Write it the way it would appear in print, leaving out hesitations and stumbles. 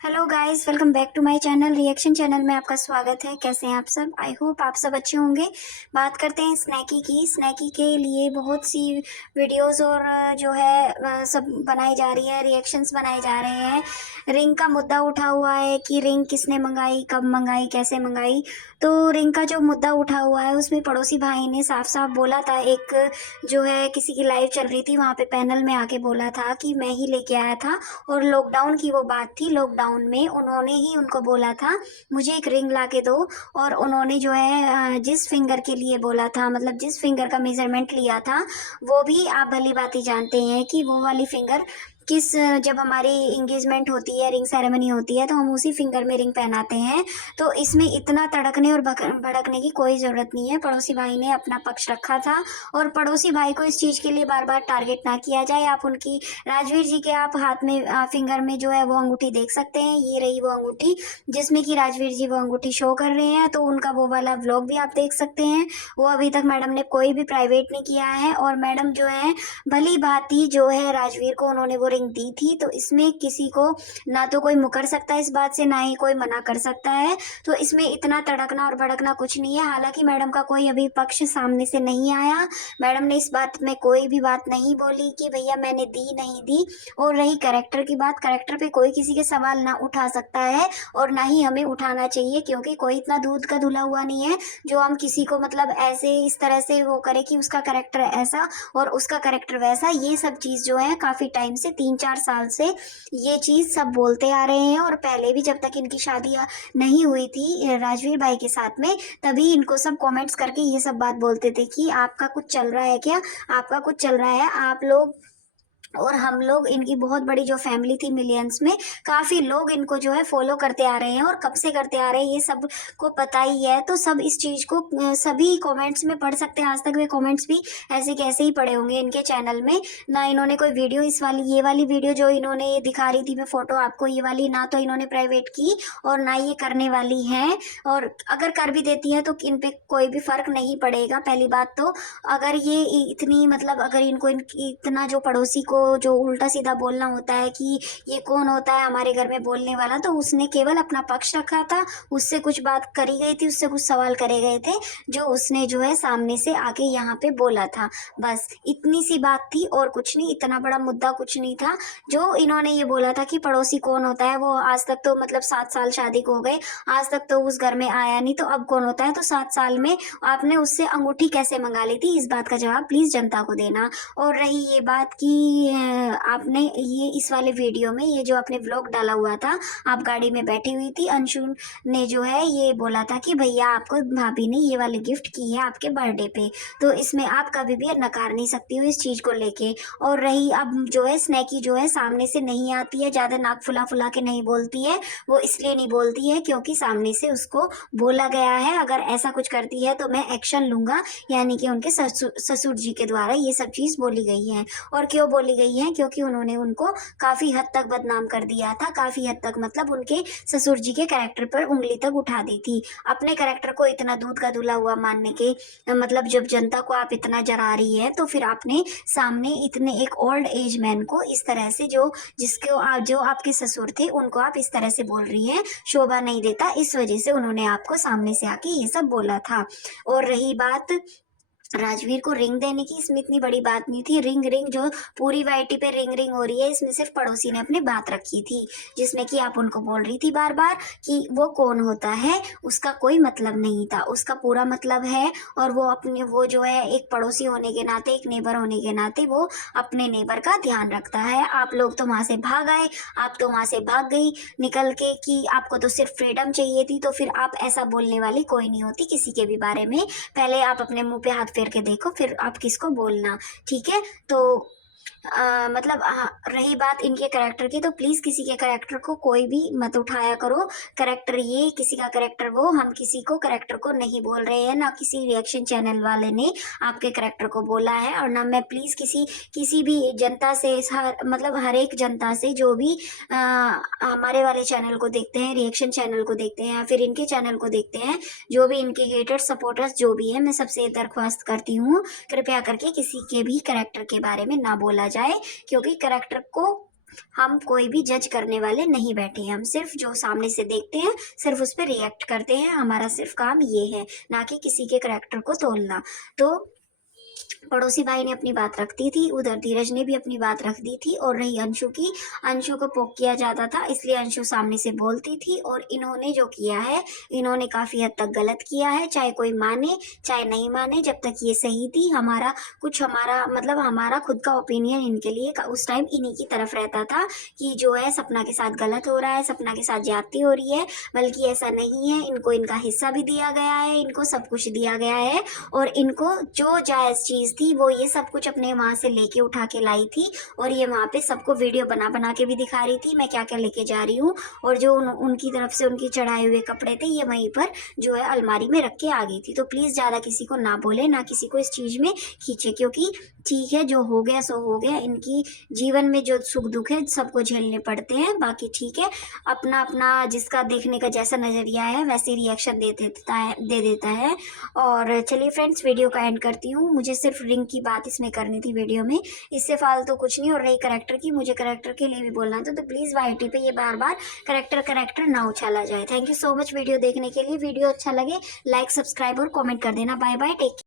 Hello guys, welcome back to my channel. Reaction channel में आपका स्वागत है। कैसे हैं आप सब? आई होप आप सब अच्छे होंगे। बात करते हैं स्नैकी की। स्नैकी के लिए बहुत सी वीडियोस और जो है सब बनाई जा रही है, रिएक्शंस बनाए जा रहे हैं। रिंग का मुद्दा उठा हुआ है कि रिंग किसने मंगाई, कब मंगाई, कैसे मंगाई। तो रिंग का जो मुद्दा उठा हुआ है उसमें पड़ोसी भाई ने साफ साफ बोला था। एक जो है किसी की लाइव चल रही थी, वहाँ पे पैनल में आके बोला था कि मैं ही लेके आया था। और लॉकडाउन की वो बात थी। लॉकडाउन में उन्होंने ही उनको बोला था मुझे एक रिंग ला के दो। और उन्होंने जो है जिस फिंगर के लिए बोला था, मतलब जिस फिंगर का मेजरमेंट लिया था, वो भी आप भली भांति जानते हैं कि वो वाली फिंगर किस जब हमारी इंगेजमेंट होती है, रिंग सेरेमनी होती है, तो हम उसी फिंगर में रिंग पहनाते हैं। तो इसमें इतना तड़कने और भड़कने की कोई ज़रूरत नहीं है। पड़ोसी भाई ने अपना पक्ष रखा था और पड़ोसी भाई को इस चीज़ के लिए बार बार टारगेट ना किया जाए। आप उनकी राजवीर जी के आप हाथ में फिंगर में जो है वो अंगूठी देख सकते हैं। ये रही वो अंगूठी जिसमें कि राजवीर जी वो अंगूठी शो कर रहे हैं। तो उनका वो वाला व्लॉग भी आप देख सकते हैं। वो अभी तक मैडम ने कोई भी प्राइवेट नहीं किया है। और मैडम जो है भली भांति जो है राजवीर को उन्होंने वो रिंग दी थी। तो इसमें किसी को ना तो कोई मुकर सकता है इस बात से, ना ही कोई मना कर सकता है। तो इसमें इतना तड़कना और भड़कना कुछ नहीं है। हालांकि मैडम का कोई अभी पक्ष सामने से नहीं आया। मैडम ने इस बात में कोई भी बात नहीं बोली कि भैया मैंने दी नहीं दी। और रही कैरेक्टर की बात, कैरेक्टर पे कोई किसी के सवाल ना उठा सकता है और ना ही हमें उठाना चाहिए, क्योंकि कोई इतना दूध का धुला हुआ नहीं है जो हम किसी को मतलब ऐसे इस तरह से वो करे कि उसका कैरेक्टर ऐसा और उसका कैरेक्टर वैसा। ये सब चीज़ जो है काफ़ी टाइम से 3-4 साल से ये चीज़ सब बोलते आ रहे हैं। और पहले भी जब तक इनकी शादी नहीं हुई थी राजवीर भाई के साथ में, तभी इनको सब कमेंट्स करके ये सब बात बोलते थे कि आपका कुछ चल रहा है क्या, आपका कुछ चल रहा है। आप लोग और हम लोग, इनकी बहुत बड़ी जो फैमिली थी मिलियंस में, काफ़ी लोग इनको जो है फॉलो करते आ रहे हैं और कब से करते आ रहे हैं ये सब को पता ही है। तो सब इस चीज़ को सभी कमेंट्स में पढ़ सकते हैं। आज तक वे कमेंट्स भी ऐसे कैसे ही पड़े होंगे इनके चैनल में। ना इन्होंने कोई वीडियो इस वाली ये वाली वीडियो जो इन्होंने दिखा रही थी मैं फोटो आपको, ये वाली ना तो इन्होंने प्राइवेट की और ना ये करने वाली हैं। और अगर कर भी देती है तो इन पे कोई भी फर्क नहीं पड़ेगा। पहली बात तो अगर ये इतनी मतलब अगर इनको इतना जो पड़ोसी को जो उल्टा सीधा बोलना होता है कि ये कौन होता है हमारे घर में बोलने वाला, तो उसने केवल अपना पक्ष रखा था। उससे कुछ बात करी गई थी, उससे कुछ सवाल करे गए थे जो उसने जो है सामने से आके यहाँ पे बोला था। बस इतनी सी बात थी और कुछ नहीं। इतना बड़ा मुद्दा कुछ नहीं था। जो इन्होंने ये बोला था कि पड़ोसी कौन होता है, वो आज तक तो मतलब 7 साल शादी को हो गए, आज तक तो उस घर में आया नहीं, तो अब कौन होता है। तो 7 साल में आपने उससे अंगूठी कैसे मंगा ली थी, इस बात का जवाब प्लीज जनता को देना। और रही ये बात कि आपने ये इस वाले वीडियो में ये जो आपने व्लॉग डाला हुआ था, आप गाड़ी में बैठी हुई थी, अंशु ने जो है ये बोला था कि भैया आपको भाभी ने ये वाली गिफ्ट की है आपके बर्थडे पे। तो इसमें आप कभी भी नकार नहीं सकती हो इस चीज को लेके। और रही अब जो है स्नैकी जो है सामने से नहीं आती है, ज्यादा नाक फुला फुला के नहीं बोलती है। वो इसलिए नहीं बोलती है क्योंकि सामने से उसको बोला गया है अगर ऐसा कुछ करती है तो मैं एक्शन लूंगा, यानी कि उनके ससुर जी के द्वारा ये सब चीज बोली गई है। और क्यों बोली गई है? क्योंकि उन्होंने उनको काफी हद तक बदनाम कर दिया था। काफी हद तक मतलब उनके ससुर जी के कैरेक्टर पर उंगली तक उठा दी थी। अपने कैरेक्टर को इतना दूध का धुला हुआ मानने के मतलब जब जनता को आप इतना जरा रही है, तो फिर आपने सामने इतने एक ओल्ड एज मैन को इस तरह से जो आपके ससुर थे उनको आप इस तरह से बोल रही है, शोभा नहीं देता। इस वजह से उन्होंने आपको सामने से आके ये सब बोला था। और रही बात राजवीर को रिंग देने की, इसमें इतनी बड़ी बात नहीं थी। रिंग रिंग जो पूरी वाइटी पे रिंग रिंग हो रही है, इसमें सिर्फ पड़ोसी ने अपनी बात रखी थी, जिसमें कि आप उनको बोल रही थी बार बार कि वो कौन होता है, उसका कोई मतलब नहीं था, उसका पूरा मतलब है। और वो अपने वो जो है एक पड़ोसी होने के नाते, एक नेबर होने के नाते वो अपने नेबर का ध्यान रखता है। आप लोग तो वहां से भाग आए, आप तो वहां से भाग गई निकल के कि आपको तो सिर्फ फ्रीडम चाहिए थी। तो फिर आप ऐसा बोलने वाली कोई नहीं होती किसी के भी बारे में। पहले आप अपने मुंह पे हाथ फेर के देखो, फिर आप किसको बोलना। ठीक है? तो मतलब रही बात इनके कैरेक्टर की, तो प्लीज किसी के कैरेक्टर को कोई भी मत उठाया करो। कैरेक्टर ये, किसी का कैरेक्टर वो, हम किसी को कैरेक्टर को नहीं बोल रहे हैं। ना किसी रिएक्शन चैनल वाले ने आपके कैरेक्टर को बोला है, और ना मैं प्लीज किसी भी जनता से मतलब हर एक जनता से जो भी हमारे वाले चैनल को देखते हैं, रिएक्शन चैनल को देखते हैं या फिर इनके चैनल को देखते हैं, जो भी इनके हेटर्स सपोर्टर्स जो भी है, मैं सबसे दरख्वास्त करती हूँ कृपया करके किसी के भी कैरेक्टर के बारे में ना बोला जाए। क्योंकि कैरेक्टर को हम कोई भी जज करने वाले नहीं बैठे हैं, हम सिर्फ जो सामने से देखते हैं सिर्फ उस पर रिएक्ट करते हैं। हमारा सिर्फ काम ये है, ना कि किसी के करैक्टर को तोलना। तो पड़ोसी भाई ने अपनी बात रख दी थी, उधर धीरज ने भी अपनी बात रख दी थी। और रही अंशु की, अंशु को पोक किया जाता था इसलिए अंशु सामने से बोलती थी। और इन्होंने जो किया है, इन्होंने काफ़ी हद तक गलत किया है, चाहे कोई माने चाहे नहीं माने। जब तक ये सही थी, हमारा मतलब हमारा खुद का ओपिनियन इनके लिए उस टाइम इन्हीं की तरफ रहता था कि जो है सपना के साथ गलत हो रहा है, सपना के साथ ज्यादती हो रही है। बल्कि ऐसा नहीं है, इनको इनका हिस्सा भी दिया गया है, इनको सब कुछ दिया गया है। और इनको जो जायज़ चीज़ थी वो ये सब कुछ अपने वहाँ से लेके उठा के लाई थी। और ये वहाँ पे सबको वीडियो बना बना के भी दिखा रही थी मैं क्या क्या लेके जा रही हूँ। और जो उनकी तरफ से उनकी चढ़ाए हुए कपड़े थे ये वहीं पर जो है अलमारी में रख के आ गई थी। तो प्लीज़ ज़्यादा किसी को ना बोले, ना किसी को इस चीज़ में खींचे, क्योंकि ठीक है जो हो गया सो हो गया। इनकी जीवन में जो सुख दुख है सबको झेलने पड़ते हैं। बाकी ठीक है, अपना अपना जिसका देखने का जैसा नज़रिया है वैसे रिएक्शन दे देता है। और चलिए फ्रेंड्स, वीडियो का एंड करती हूँ। मुझे सिर्फ रिंग की बात इसमें करनी थी वीडियो में, इससे फालतू कुछ नहीं। और रही करैक्टर की, मुझे करैक्टर के लिए भी बोलना था, तो प्लीज़ वाईटी पे ये बार बार करैक्टर ना उछाला जाए। Thank you so much video देखने के लिए। वीडियो अच्छा लगे लाइक सब्सक्राइब और कॉमेंट कर देना। Bye bye, take care.